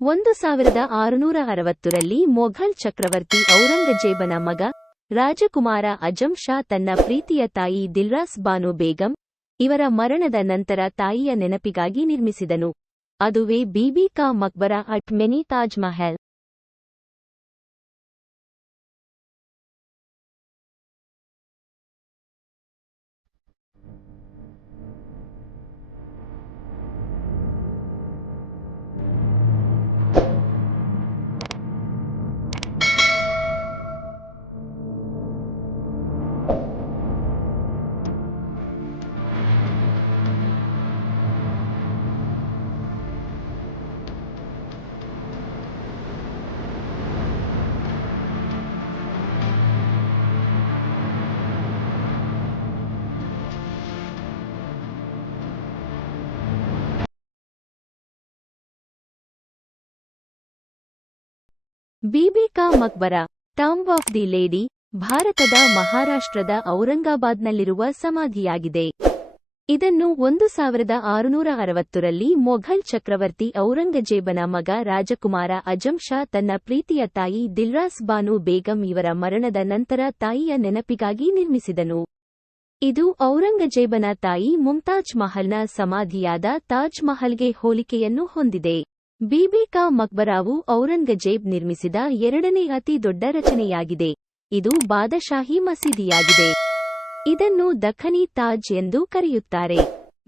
1660ರಲ್ಲಿ ಮೊಘಲ್ ಚಕ್ರವರ್ತಿ ಔರಂಗಜೇಬನ ಮಗ ರಾಜಕುಮಾರ ಅಜಂ ಶಾ ತನ್ನ ಪ್ರೀತಿಯ ತಾಯಿ ದಿಲ್ರಾಸ್ ಬಾನು ಬೇಗಂ ಇವರ ಮರಣದ ನಂತರ ತಾಯಿಯ ನೆನಪಿಗಾಗಿ ನಿರ್ಮಿಸಿದನು. ಅದುವೇ ಬೀಬಿ ಕಾ ಮಕ್ಬರಾ ಅಟ್ ಮಿನಿ ತಾಜ್ ಮಹಲ್. ಬೀಬಿ ಕಾ Maqbara tomb of the lady ಭಾರತದ ಮಹಾರಾಷ್ಟ್ರದ ಔರಂಗಾಬಾದ್ನಲ್ಲಿರುವ ಸಮಾಧಿಯಾಗಿದೆ. ಇದನ್ನು 1660ರಲ್ಲಿ ಮೊಘಲ್ ಚಕ್ರವರ್ತಿ ಔರಂಗಜೇಬನ ಮಗ ರಾಜಕುಮಾರ ಅಜಂ ಶಾ ತನ್ನ ಪ್ರೀತಿಯ ತಾಯಿ ದಿಲ್ರಾಸ್ ಬಾನು ಬೇಗಂ ಇವರ ಮರಣದ ನಂತರ ತಾಯಿಯ ನೆನಪಿಗಾಗಿ ನಿರ್ಮಿಸಿದನು. ಇದು ಔರಂಗಜೇಬನ ತಾಯಿ ಮುಮ್ತಾಜ್ ಮಹಲ್ನ ಸಮಾಧಿಯಾದ ತಾಜ್ ಮಹಲ್ಗೆ ಹೋಲಿಕೆಯನ್ನು ಹೊಂದಿದೆ. ಬೀಬಿ ಕಾ ಮಕ್ಬರಾವು ಔರಂಗಜೇಬ್ ನಿರ್ಮಿಸಿದ ಎರಡನೇ ಅತಿ ದೊಡ್ಡ ರಚನೆಯಾಗಿದೆ. ಇದು ಬಾದಶಾಹಿ ಮಸೀದಿಯಾಗಿದೆ. ಇದನ್ನು ದಖನಿ ತಾಜ್ ಎಂದು ಕರೆಯುತ್ತಾರೆ.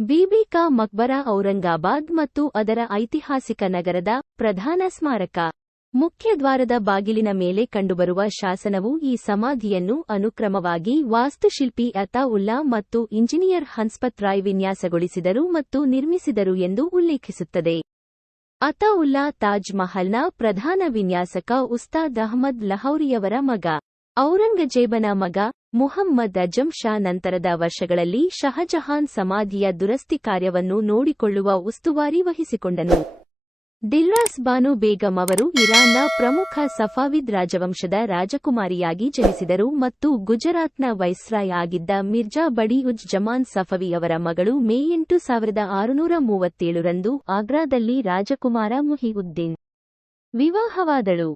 ಬೀಬಿ ಕಾ ಮಕ್ಬರಾ ಔರಂಗಾಬಾದ್ ಮತ್ತು ಅದರ ಐತಿಹಾಸಿಕ ನಗರದ ಪ್ರಧಾನ ಸ್ಮಾರಕ. ಮುಖ್ಯದ್ವಾರದ ಬಾಗಿಲಿನ ಮೇಲೆ ಕಂಡುಬರುವ ಶಾಸನವು ಈ ಸಮಾಧಿಯನ್ನು ಅನುಕ್ರಮವಾಗಿ ವಾಸ್ತುಶಿಲ್ಪಿ ಅತಾ ಉಲ್ಲಾ ಮತ್ತು ಇಂಜಿನಿಯರ್ ಹನ್ಸ್ಪತ್ ರಾಯ್ ವಿನ್ಯಾಸಗೊಳಿಸಿದರು ಮತ್ತು ನಿರ್ಮಿಸಿದರು ಎಂದು ಉಲ್ಲೇಖಿಸುತ್ತದೆ. ಅತಾ ಉಲ್ಲಾ ತಾಜ್ ಮಹಲ್ನ ಪ್ರಧಾನ ವಿನ್ಯಾಸಕ ಉಸ್ತಾದ್ ಅಹ್ಮದ್ ಲಹೌರಿಯವರ ಮಗ. ಔರಂಗಜೇಬನ ಮಗ ಮುಹಮ್ಮದ್ ಅಜಂ ಶಾ ನಂತರದ ವರ್ಷಗಳಲ್ಲಿ ಶಹಜಹಾನ್ ಸಮಾಧಿಯ ದುರಸ್ತಿ ಕಾರ್ಯವನ್ನು ನೋಡಿಕೊಳ್ಳುವ ಉಸ್ತುವಾರಿ ವಹಿಸಿಕೊಂಡನು. ದಿಲ್ರಾಸ್ ಬಾನು ಬೇಗಂ ಅವರು ಇರಾನ್ನ ಪ್ರಮುಖ ಸಫಾವಿದ್ ರಾಜವಂಶದ ರಾಜಕುಮಾರಿಯಾಗಿ ಜನಿಸಿದರು ಮತ್ತು ಗುಜರಾತ್ನ ವೈಸ್ರಾಯ್ ಆಗಿದ್ದ ಮಿರ್ಜಾ ಬಡಿ ಉಜ್ ಜಮಾನ್ ಸಫವಿ ಅವರ ಮಗಳು ಮೇ 8, 1637ರಂದು ಆಗ್ರಾದಲ್ಲಿ ರಾಜಕುಮಾರ ಮುಹಿಯುದ್ದೀನ್ ವಿವಾಹವಾದಳು.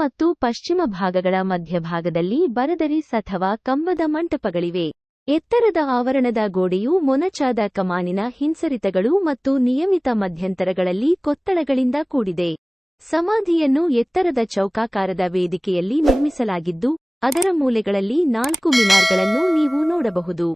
ಮತ್ತು ಪಶ್ಚಿಮ ಭಾಗಗಳ ಮಧ್ಯಭಾಗದಲ್ಲಿ ಬರದರಿಸ್ ಅಥವಾ ಕಂಬದ ಮಂಟಪಗಳಿವೆ. ಎತ್ತರದ ಆವರಣದ ಗೋಡೆಯು ಮೊನಚಾದ ಕಮಾನಿನ ಹಿಂಸರಿತಗಳು ಮತ್ತು ನಿಯಮಿತ ಮಧ್ಯಂತರಗಳಲ್ಲಿ ಕೊತ್ತಳಗಳಿಂದ ಕೂಡಿದೆ. ಸಮಾಧಿಯನ್ನು ಎತ್ತರದ ಚೌಕಾಕಾರದ ವೇದಿಕೆಯಲ್ಲಿ ನಿರ್ಮಿಸಲಾಗಿದ್ದು, ಅದರ ಮೂಲೆಗಳಲ್ಲಿ 4 ಮಿನಾರ್ಗಳನ್ನು ನೀವು ನೋಡಬಹುದು.